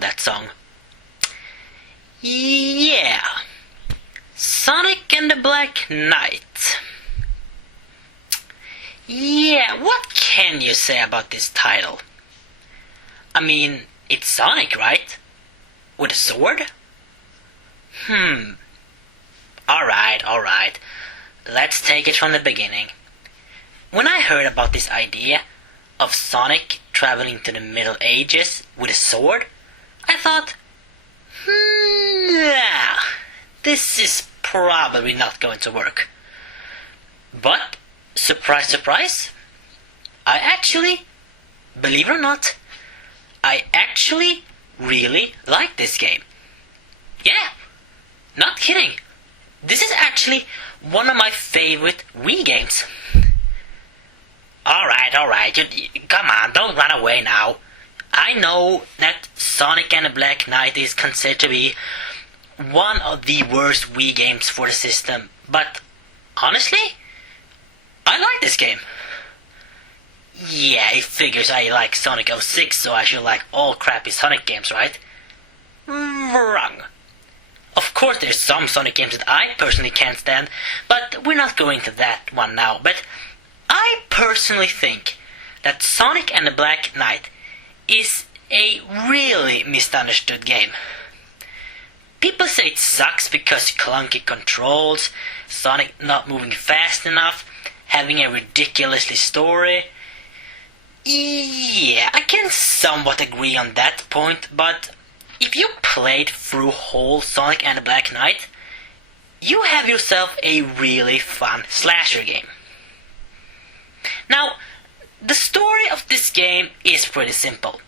love that song. Yeah. Sonic and the Black Knight. Yeah, what can you say about this title? I mean, it's Sonic, right? With a sword? Alright. Let's take it from the beginning. When I heard about this idea of Sonic traveling to the Middle Ages with a sword, I thought, nah, this is probably not going to work. But, surprise, surprise, believe it or not, I actually really like this game. Yeah, not kidding. This is actually one of my favorite Wii games. Alright, come on, don't run away now. I know that Sonic and the Black Knight is considered to be one of the worst Wii games for the system, but honestly, I like this game. Yeah, it figures I like Sonic 06, so I should like all crappy Sonic games, right? Wrong. Of course there's some Sonic games that I personally can't stand, but we're not going to that one now. But I personally think that Sonic and the Black Knight is a really misunderstood game. People say it sucks because clunky controls, Sonic not moving fast enough, having a ridiculously story. Yeah, I can somewhat agree on that point, but if you played through whole Sonic and the Black Knight, you have yourself a really fun slasher game. Now, the story of this game is pretty simple.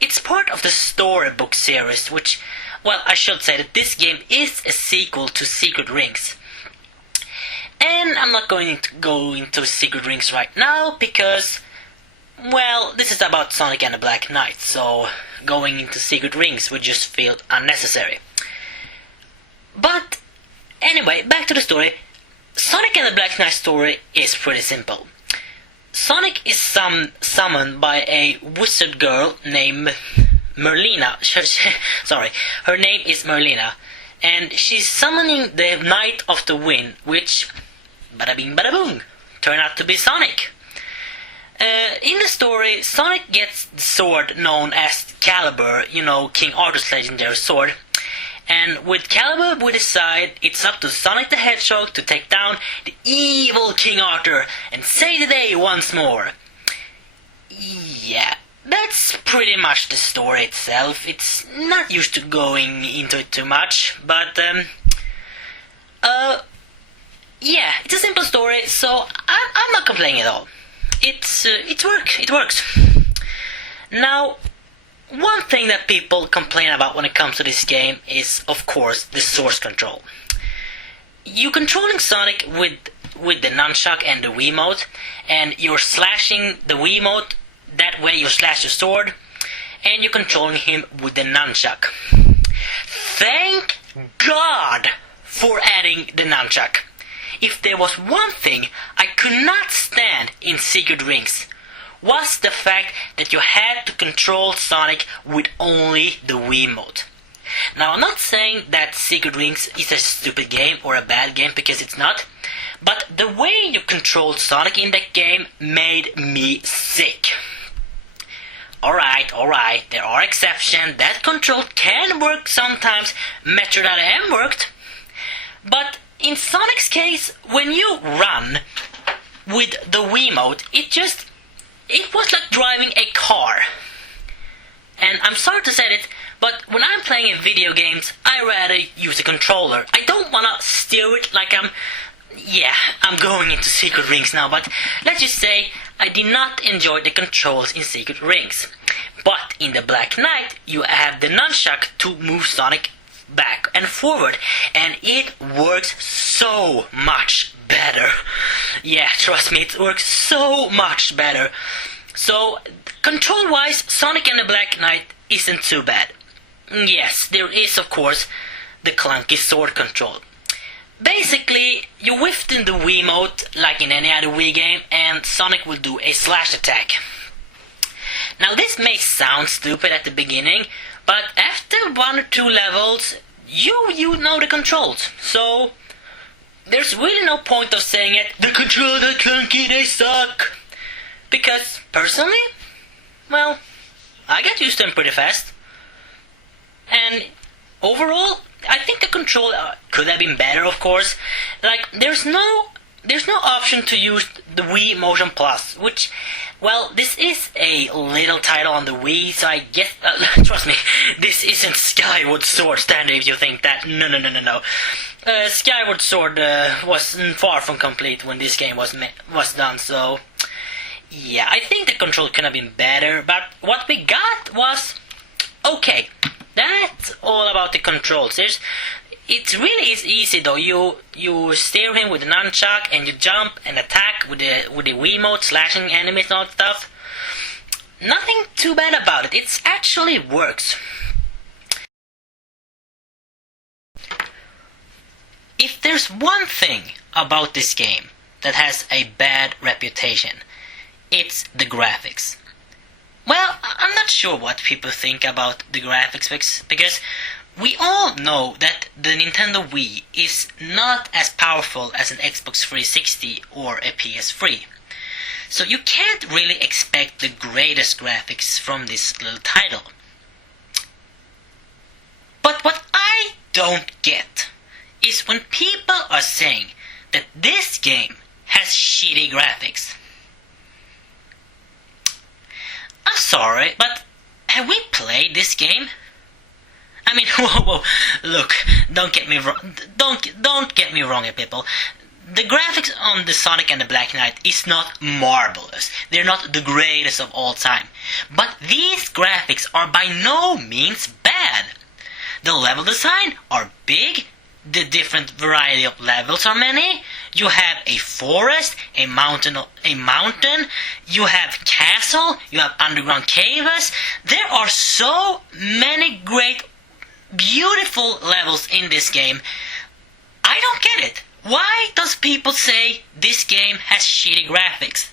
It's part of the storybook series, which, well, I should say that this game is a sequel to Secret Rings. And I'm not going to go into Secret Rings right now because, well, this is about Sonic and the Black Knight, so going into Secret Rings would just feel unnecessary. But anyway, back to the story. Sonic and the Black Knight story is pretty simple. Sonic is summoned by a wizard girl named Merlina. Sorry, her name is Merlina, and she's summoning the Knight of the Wind, which, bada bing bada boom, turned out to be Sonic. In the story, Sonic gets the sword known as Calibur, King Arthur's legendary sword. And with Calibur by his side, it's up to Sonic the Hedgehog to take down the evil King Arthur and save the day once more. Yeah, that's pretty much the story itself. It's not used to going into it too much, but yeah, it's a simple story, so I'm not complaining at all. It works. Now, one thing that people complain about when it comes to this game is, of course, the source control. You're controlling Sonic with the nunchuck and the Wiimote, and you're slashing the Wiimote, that way you slash the sword, and you're controlling him with the nunchuck. Thank God for adding the nunchuck. If there was one thing I could not stand in Secret Rings, was the fact that you had to control Sonic with only the Wiimote. Now, I'm not saying that Secret Rings is a stupid game or a bad game, because it's not, but the way you controlled Sonic in that game made me sick. Alright, there are exceptions. That control can work sometimes. Metro M worked. But in Sonic's case, when you run with the Wiimote, it was like driving a car. And I'm sorry to say it, but when I'm playing in video games, I rather use a controller. I don't want to steer it like I'm going into Secret Rings now, but let's just say I did not enjoy the controls in Secret Rings. But in the Black Knight, you have the nunchuck to move Sonic back and forward, and it works so much better. Yeah, trust me, it works so much better. So, control-wise, Sonic and the Black Knight isn't too bad. Yes, there is, of course, the clunky sword control. Basically, you whiffed in the Wiimote like in any other Wii game, and Sonic will do a slash attack. Now, this may sound stupid at the beginning, But after 1 or 2 levels, you know the controls. So there's really no point of saying it, the controls are clunky, they suck. Because personally, well, I got used to them pretty fast. And overall, I think the control could have been better, of course. Like, there's no option to use the Wii Motion Plus, which, well, this is a little title on the Wii, so I guess, trust me, this isn't Skyward Sword standard if you think that. No. Skyward Sword was far from complete when this game was done, so yeah, I think the control could have been better, but what we got was okay. That's all about the controls. It really is easy though. You steer him with the nunchuck and you jump and attack with the Wiimote, slashing enemies and all that stuff. Nothing too bad about it. It actually works. If there's one thing about this game that has a bad reputation, it's the graphics. Well, I'm not sure what people think about the graphics because we all know that the Nintendo Wii is not as powerful as an Xbox 360 or a PS3. So you can't really expect the greatest graphics from this little title. But what I don't get is when people are saying that this game has shitty graphics. I'm sorry, but have we played this game? I mean, whoa, look, don't get me wrong, don't get me wrong, people. The graphics on the Sonic and the Black Knight is not marvelous. They're not the greatest of all time. But these graphics are by no means bad. The level design are big. The different variety of levels are many. You have a forest, a mountain, you have castle, you have underground caves. There are so many great, beautiful levels in this game. I don't get it. Why does people say this game has shitty graphics?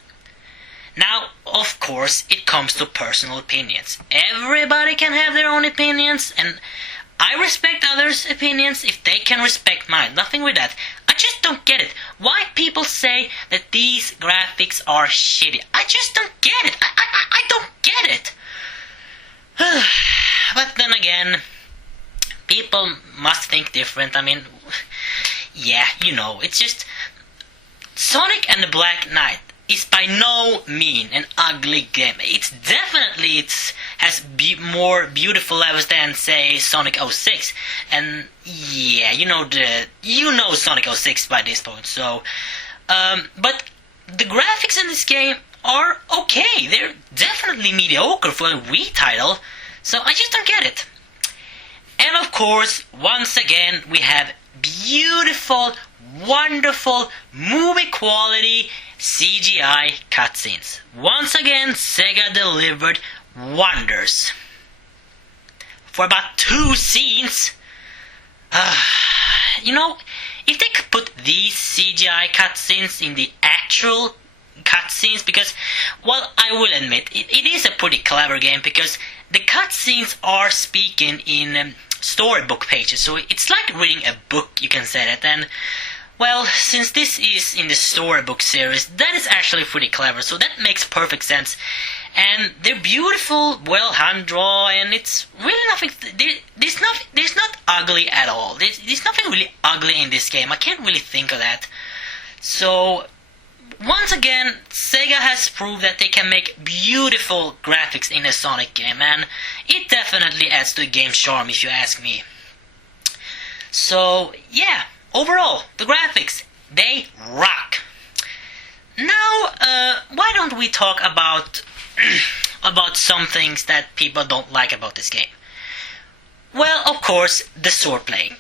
Now, of course, it comes to personal opinions. Everybody can have their own opinions, and I respect others' opinions if they can respect mine. Nothing with that. I just don't get it. Why people say that these graphics are shitty. I just don't get it. I don't get it. But then again, people must think different. I mean, yeah, you know, it's just Sonic and the Black Knight is by no mean an ugly game. It's definitely has more beautiful levels than, say, Sonic 06. And yeah, you know Sonic 06 by this point. So, but the graphics in this game are okay. They're definitely mediocre for a Wii title. So I just don't get it. And of course, once again, we have beautiful, wonderful, movie quality CGI cutscenes. Once again, Sega delivered wonders. For about 2 scenes, if they could put these CGI cutscenes in the actual cutscenes, because, well, I will admit, it is a pretty clever game, because the cutscenes are speaking in storybook pages, so it's like reading a book, you can say that. And well, since this is in the storybook series, that is actually pretty clever, so that makes perfect sense. And they're beautiful, well hand drawn, and it's really nothing. There's not ugly at all. There's nothing really ugly in this game. I can't really think of that. So once again, Sega has proved that they can make beautiful graphics in a Sonic game, and it definitely adds to the game's charm, if you ask me. So yeah, overall, the graphics, they rock. Now, why don't we talk about some things that people don't like about this game? Well, of course, the sword playing.